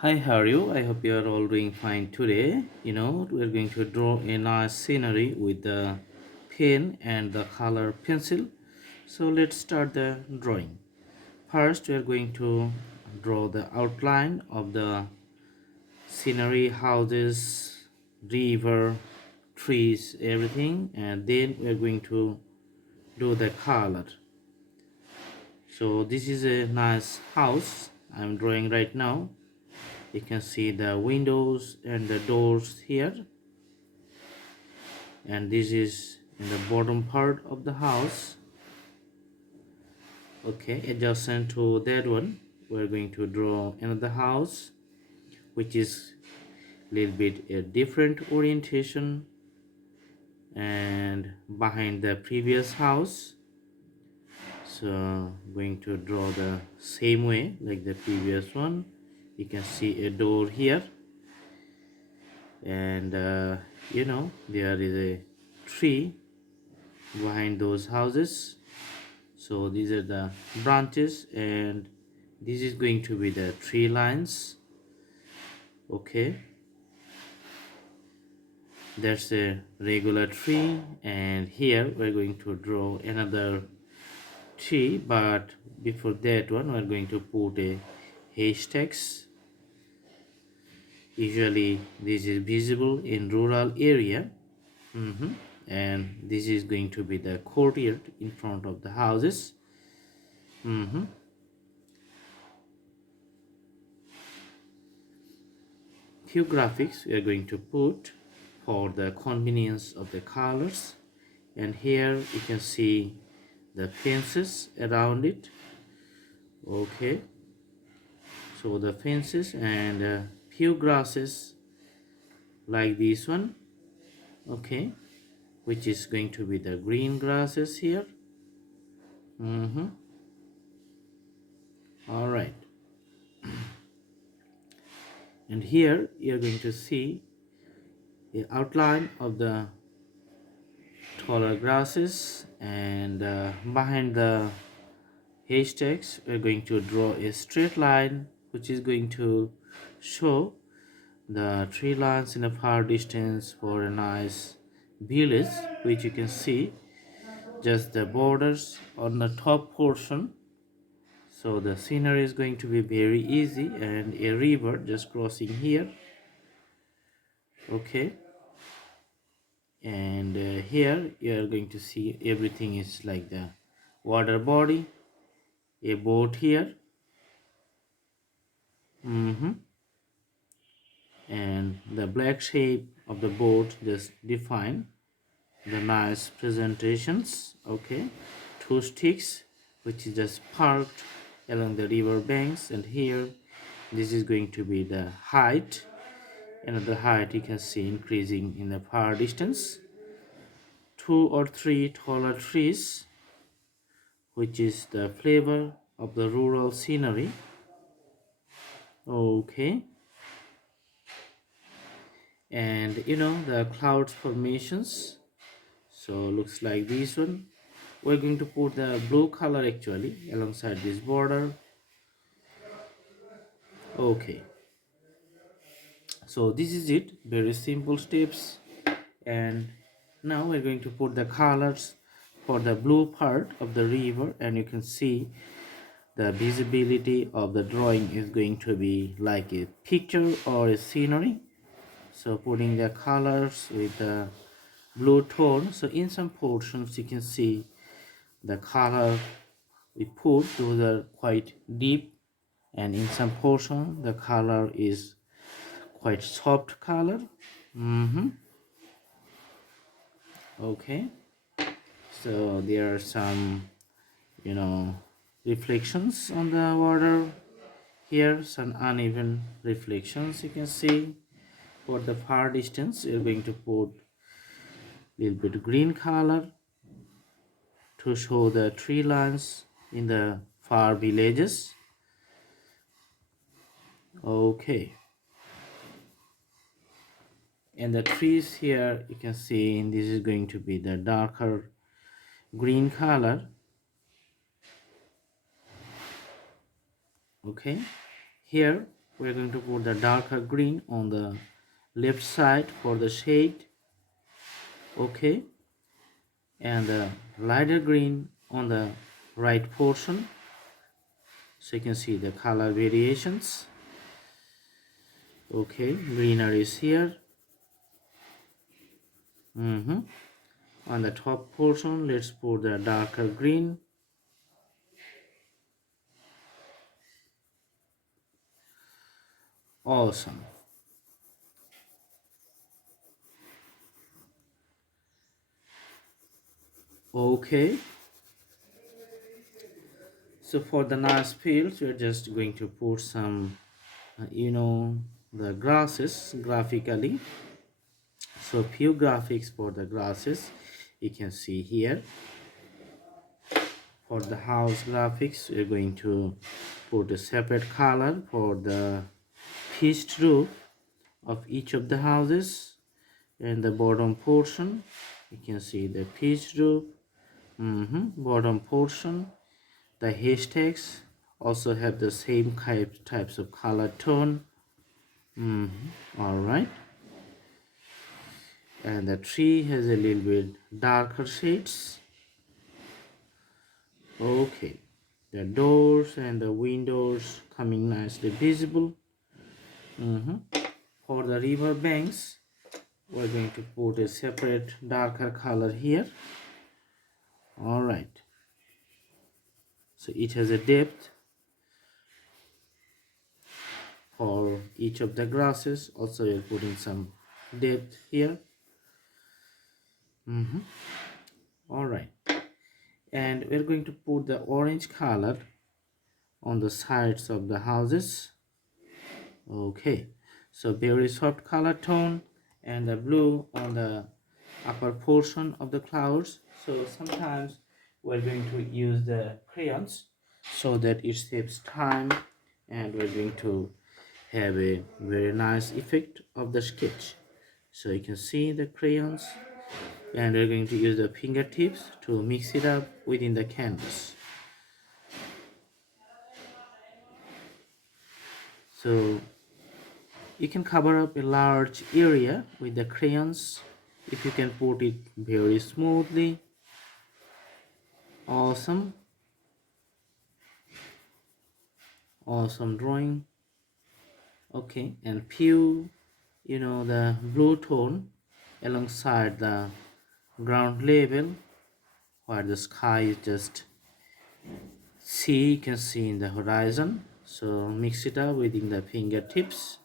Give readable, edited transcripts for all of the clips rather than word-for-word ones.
Hi, how are you? I hope you are all doing fine today. We're going to draw a nice scenery with the pen and the color pencil. So let's start the drawing. First, we're going to draw the outline of the scenery, houses, river, trees, everything, and then we're going to do the color. So this is a nice house I'm drawing right now. You can see the windows and the doors here, and this is in the bottom part of the house. Okay, adjacent to that one we're going to draw another house which is a little bit a different orientation and behind the previous house. So going to draw the same way like the previous one. You can see a door here, and there is a tree behind those houses. So these are the branches, and this is going to be the tree lines. Okay, that's a regular tree, and here we're going to draw another tree, but before that one we're going to put a haystacks. Usually this is visible in rural area. And this is going to be the courtyard in front of the houses. Few graphics we are going to put for the convenience of the colors, and here you can see the fences around it. Okay, so the fences and few grasses like this one. Okay, which is going to be the green grasses here. All right, and here you're going to see the outline of the taller grasses, and behind the haystacks we're going to draw a straight line which is going to show the tree lines in a far distance for a nice village, which you can see just the borders on the top portion. So the scenery is going to be very easy, and a river just crossing here. Okay, and here you are going to see everything is like the water body, a boat here. And the black shape of the boat just define the nice presentations. Okay, two sticks which is just parked along the river banks, and here this is going to be the height. Another height you can see increasing in the far distance. Two or three taller trees, which is the flavor of the rural scenery. Okay, and the cloud formations. So looks like this one. We're going to put the blue color actually alongside this border. Okay, so this is it, very simple steps. And now we're going to put the colors for the blue part of the river, and you can see the visibility of the drawing is going to be like a picture or a scenery. So putting the colors with the blue tone, so in some portions you can see the color we put those are quite deep, and in some portion the color is quite soft color. Okay, so there are some you know reflections on the water here, some uneven reflections you can see. For the far distance you're going to put little bit green color to show the tree lines in the far villages. Okay, and the trees here you can see this is going to be the darker green color. Okay, here we're going to put the darker green on the left side for the shade. Okay, and the lighter green on the right portion, so you can see the color variations. Okay, greener is here. On the top portion, let's put the darker green. Awesome. Okay, so for the nice fields, we're just going to put some the grasses graphically. So few graphics for the grasses you can see here. For the house graphics, we're going to put a separate color for the pitched roof of each of the houses. And the bottom portion, you can see the pitched roof. Bottom portion, the haystacks also have the same types of color tone. All right, and the tree has a little bit darker shades. Okay, the doors and the windows coming nicely visible. For the river banks, we're going to put a separate darker color here. All right, so it has a depth for each of the grasses. Also, we're putting some depth here. All right, and we're going to put the orange color on the sides of the houses. Okay, so very soft color tone, and the blue on the upper portion of the clouds. So sometimes we're going to use the crayons so that it saves time, and we're going to have a very nice effect of the sketch. So you can see the crayons, and we're going to use the fingertips to mix it up within the canvas. So you can cover up a large area with the crayons if you can put it very smoothly. Awesome drawing. Okay, and few the blue tone alongside the ground level where the sky is just you can see in the horizon. So mix it up within the fingertips.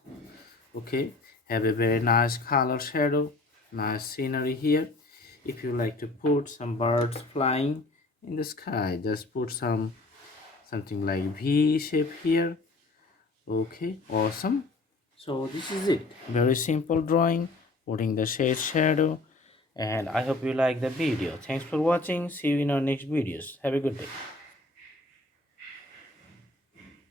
Okay, have a very nice color shadow, nice scenery here. If you like to put some birds flying in the sky, just put something like V shape here. Okay, awesome. So this is it, very simple drawing, putting the shade shadow, and I hope you like the video. Thanks for watching. See you in our next videos. Have a good day.